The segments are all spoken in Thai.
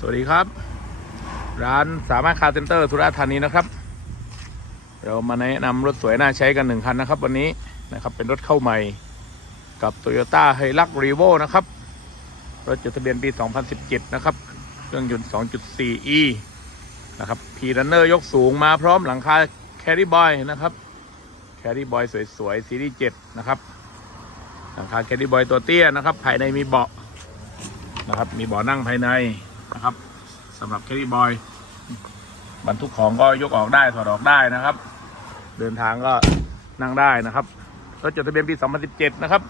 สวัสดีครับ ร้านสามารถคาร์เซ็นเตอร์สุราษฎร์ธานีนะครับ เรามาแนะนำรถสวยน่าใช้กันหนึ่งคันนะครับ วันนี้นะครับเป็นรถเข้าใหม่กับ Toyota h i l u x r e v o นะครับ รถจดทะเบียนปี 2017 นะครับ เครื่องยนต์ 2.4e นะครับพีรันเนอร์ยกสูงมาพร้อมหลังคา Carry Boy นะครับ Carry Boy สวยๆซีรีส์7นะครับหลังคา Carry Boy ตัวเตี้ยนะครับ ภายในมีเบาะนะครับ มีเบาะนั่งภายใน นะครับสำหรับ Carry Boy บรรทุกของก็ยกออกได้ถอดออกได้นะครับ เดินทางก็นั่งได้นะครับรถจดทะเบียนปี 2017 นะครับ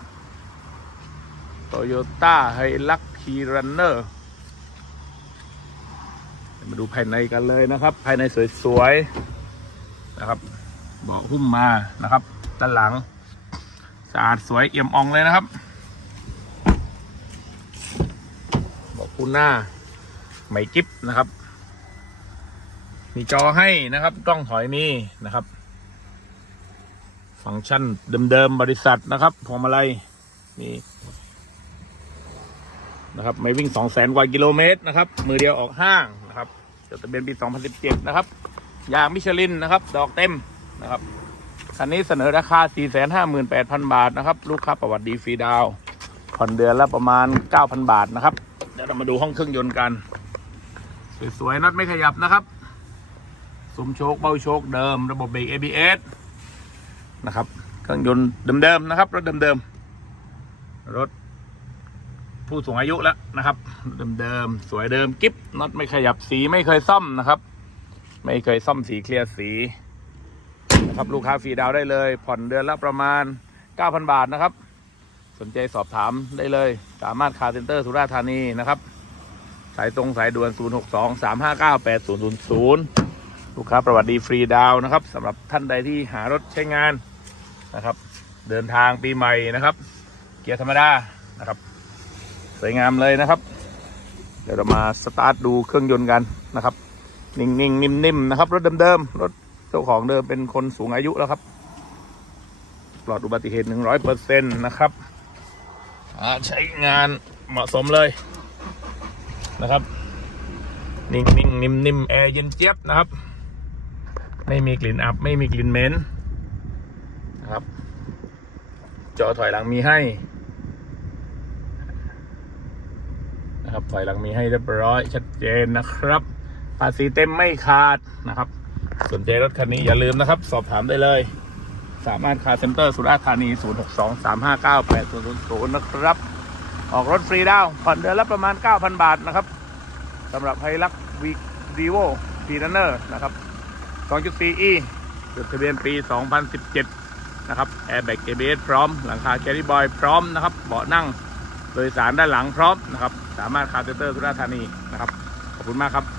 Toyota Hilux P-Runner มาดูภายในกันเลยนะครับ ภายในสวยๆนะครับเบาะหุ้มมานะครับด้านหลังสะอาดสวยเอี่ยมอ่องเลยนะครับเบาะคูหน้า ไหมกิฟนะครับ มีจอให้นะครับ กล้องถอยมีนะครับ ฟังก์ชันเดิมๆบริษัทนะครับพวงมาลัยมีนะครับไม่วิ่ง2 0 0แสนกว่ากิโลเมตรนะครับ มือเดียวออกห้างนะครับจดทะเบียนปี 2017 นะครับ ยางมิชลินนะครับ ดอกเต็มนะครับ คันนี้เสนอราคา 458,000 บาทนะครับ ลูกค้าประวัติดีฟรีดาว ผ่อนเดือนละประมาณ 9,000 บาทนะครับ เดี๋ยวเรามาดูห้องเครื่องยนต์กัน สวยๆน็อตไม่ขยับนะครับซุ้มโชคเบ้าโชคเดิม ระบบเบรก ABS นะครับ เครื่องยนต์เดิมๆนะครับ รถเดิมๆรถผู้สูงอายุแล้วนะครับ เดิมๆสวยเดิมกิ๊บน็อตไม่ขยับสีไม่เคยซ่อมนะครับ ไม่เคยซ่อมสีเคลียร์สีนะครับลูกค้าฟรีดาวได้เลย ผ่อนเดือนละประมาณ 9,000 บาทนะครับ สนใจสอบถามได้เลย สามารถคาเซ็นเตอร์สุราษฎร์ธานีนะครับ สายตรงสายด่วน 062 359 8000 ลูกค้าประวัติดีฟรีดาวนะครับสำหรับท่านใดที่หารถใช้งานนะครับ เดินทางปีใหม่นะครับ เกียร์ธรรมดานะครับ สวยงามเลยนะครับ เดี๋ยวเรามาสตาร์ทดูเครื่องยนต์กันนะครับ นิ่งๆ นิ่มๆ นะครับ รถเดิมๆ รถเจ้าของเดิมเป็นคนสูงอายุแล้วครับปลอดอุบัติเหตุหนึ่งร้อยเปอร์เซ็นต์นะครับใช้งานเหมาะสมเลย นะครับ นิ่งนิ่งนิ่มนิ่มแอร์เย็นเจี๊ยบนะครับ ไม่มีกลิ่นอับ ไม่มีกลิ่นเหม็นนะครับ จอถอยหลังมีให้นะครับถอยหลังมีให้เรียบร้อยชัดเจนนะครับภาษีเต็มไม่ขาดนะครับ สนใจรถคันนี้อย่าลืมนะครับ สอบถามได้เลย สามารถคาเซ็นเตอร์สุราษฎร์ธานี 062 359 8000 นะครับ ออกรถฟรีดาวผ่อนเดือนละประมาณ 9,000 บาทนะครับสำหรับไฮลักวีดีโวพีรันเนอร์นะครับ 2.4e จดทะเบียนปี 2017 นะครับแอร์แบ็กเอเบสพร้อม หลังคาแคริบอยพร้อมนะครับ เบาะนั่งโดยสารด้านหลังพร้อมนะครับ สามารถคาร์เตอร์สุราธานีนะครับ ขอบคุณมากครับ